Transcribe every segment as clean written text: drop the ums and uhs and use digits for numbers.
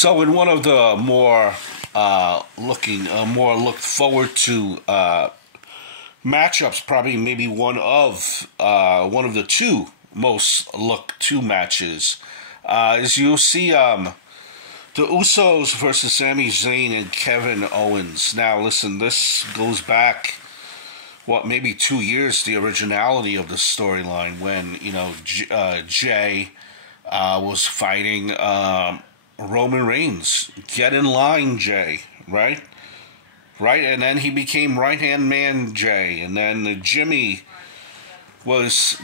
So in one of the more more looked forward to matchups, probably maybe one of the two most looked to matches, is you'll see the Usos versus Sami Zayn and Kevin Owens. Now listen, this goes back maybe 2 years, the originality of the storyline, when Jay was fighting Roman Reigns. Get in line, Jay, right? And then he became right-hand man Jay, and then Jimmy was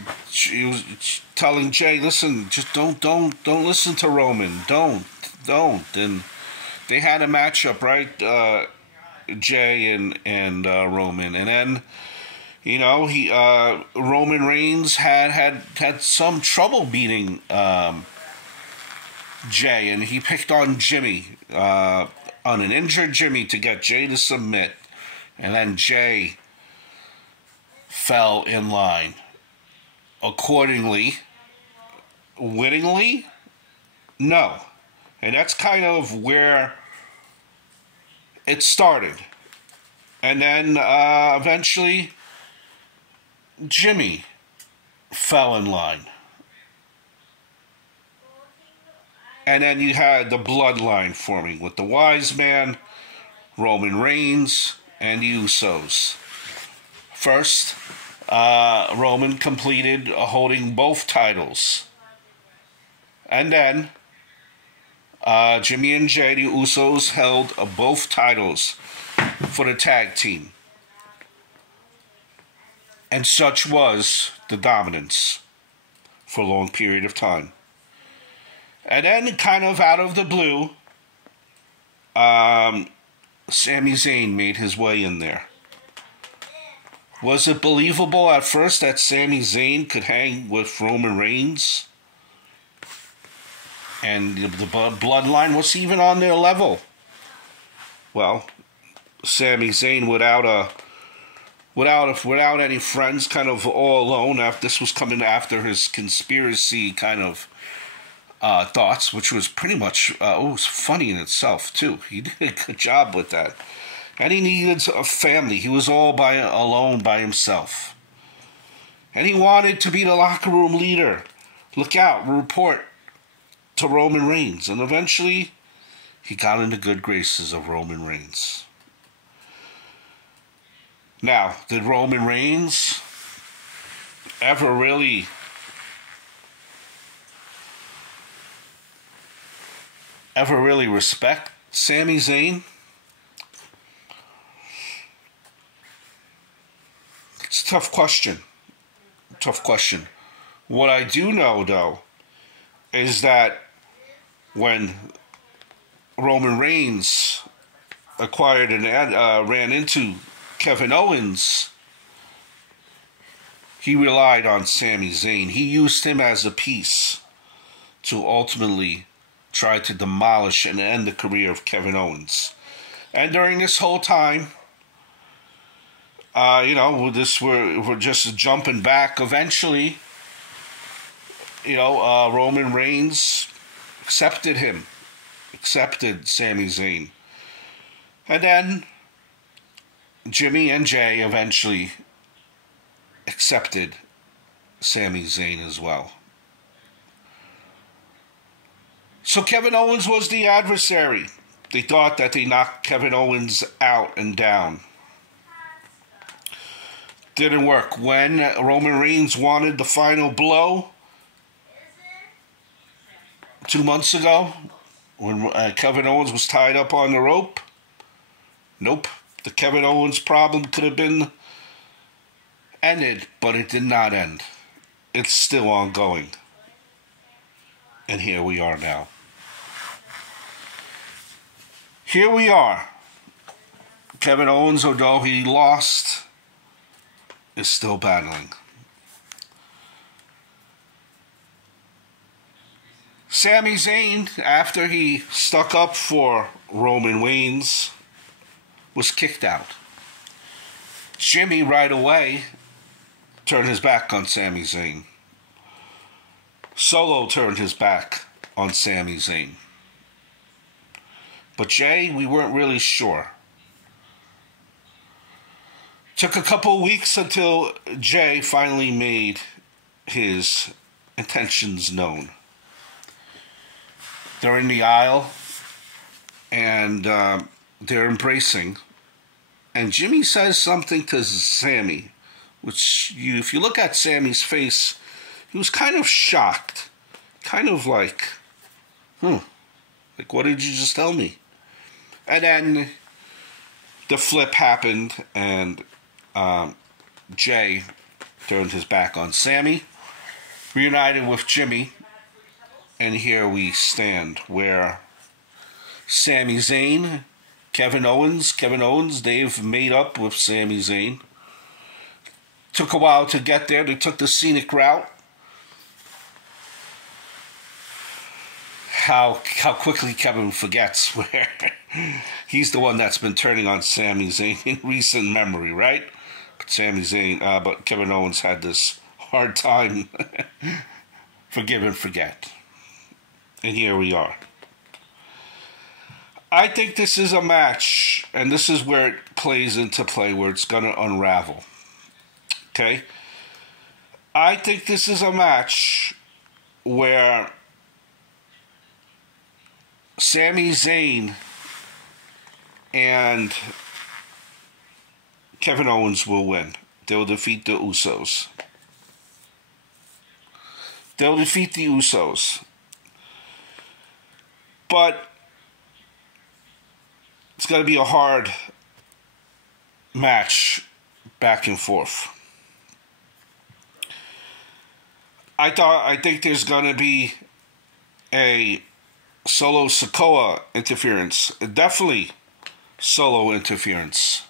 telling Jay, listen, just don't listen to Roman, don't. And they had a matchup, right? Jay and Roman, and then Roman Reigns had some trouble beating Jay, and he picked on Jimmy, on an injured Jimmy, to get Jay to submit, and then Jay fell in line. Accordingly, wittingly, no. And that's kind of where it started. And then eventually Jimmy fell in line. And then you had the bloodline forming with the Wise Man, Roman Reigns, and the Usos. First, Roman completed holding both titles. And then Jimmy and Jay, the Usos, held both titles for the tag team. And such was the dominance for a long period of time. And then, kind of out of the blue, Sami Zayn made his way in there. Was it believable at first that Sami Zayn could hang with Roman Reigns? And the bloodline was even on their level. Well, Sami Zayn without any friends, kind of all alone. This was coming after his conspiracy kind of thoughts, which was pretty much it was funny in itself too. He did a good job with that, and he needed a family. He was all alone by himself, and he wanted to be the locker room leader. Look out, report to Roman Reigns, and eventually he got in the good graces of Roman Reigns. Now, did Roman Reigns ever really respect Sami Zayn? It's a tough question. What I do know, though, is that when Roman Reigns acquired and ran into Kevin Owens, he relied on Sami Zayn. He used him as a piece to ultimately try to demolish and end the career of Kevin Owens. And during this whole time, we're just jumping back. Eventually, Roman Reigns accepted Sami Zayn. And then Jimmy and Jay eventually accepted Sami Zayn as well. So Kevin Owens was the adversary. They thought that they knocked Kevin Owens out and down. Didn't work. When Roman Reigns wanted the final blow 2 months ago, when Kevin Owens was tied up on the rope, nope. The Kevin Owens problem could have been ended, but it did not end. It's still ongoing. And here we are now. Here we are. Kevin Owens, although he lost, is still battling. Sami Zayn, after he stuck up for Roman Reigns, was kicked out. Jimmy right away turned his back on Sami Zayn. Solo turned his back on Sami Zayn. But Jay, we weren't really sure. Took a couple weeks until Jay finally made his intentions known. They're in the aisle, and they're embracing. And Jimmy says something to Sami, which if you look at Sami's face, he was kind of shocked. Kind of like, like, what did you just tell me? And then the flip happened, and Jay turned his back on Sami, reunited with Jimmy, and here we stand where Sami Zayn, Kevin Owens, they've made up with Sami Zayn. Took a while to get there. They took the scenic route. How quickly Kevin forgets where he's the one that's been turning on Sami Zayn in recent memory, right? But Kevin Owens had this hard time forgive and forget. And here we are. I think this is a match, and this is where it plays into play, where it's going to unravel. Okay? I think this is a match where Sami Zayn and Kevin Owens will win. They'll defeat the Usos. They'll defeat the Usos. But it's going to be a hard match back and forth. I think there's going to be a Solo Sikoa interference. Definitely Solo interference.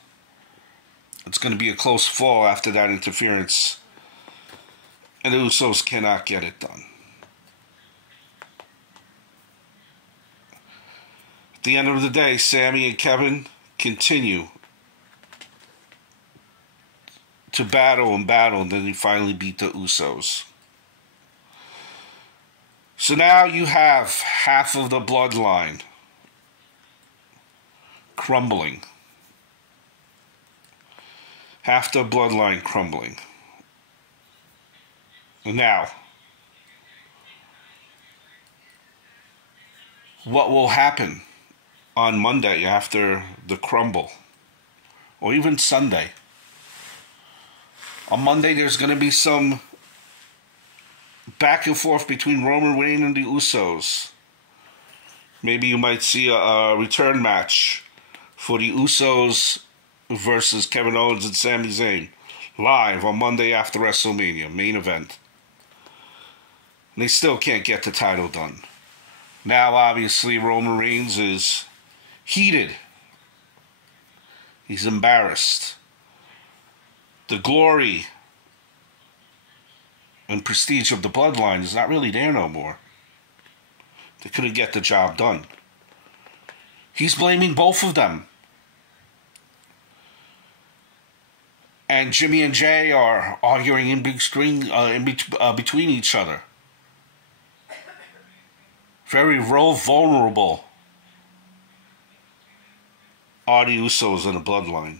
It's going to be a close fall after that interference. And the Usos cannot get it done. At the end of the day, Sami and Kevin continue to battle, and then they finally beat the Usos. So now you have half of the bloodline crumbling. Half the bloodline crumbling. Now, what will happen on Monday after the crumble? Or even Sunday? On Monday, there's going to be some back and forth between Roman Reigns and the Usos. Maybe you might see a return match for the Usos versus Kevin Owens and Sami Zayn live on Monday after WrestleMania, main event. And they still can't get the title done. Now, obviously, Roman Reigns is heated. He's embarrassed. The glory and prestige of the bloodline is not really there no more. They couldn't get the job done. He's blaming both of them. And Jimmy and Jay are arguing in between each other. Very vulnerable are the Usos in the bloodline.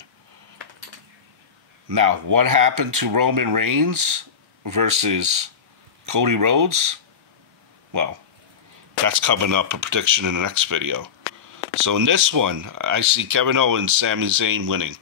Now, what happened to Roman Reigns versus Cody Rhodes? Well, that's coming up, a prediction in the next video. So in this one, I see Kevin Owens, Sami Zayn winning.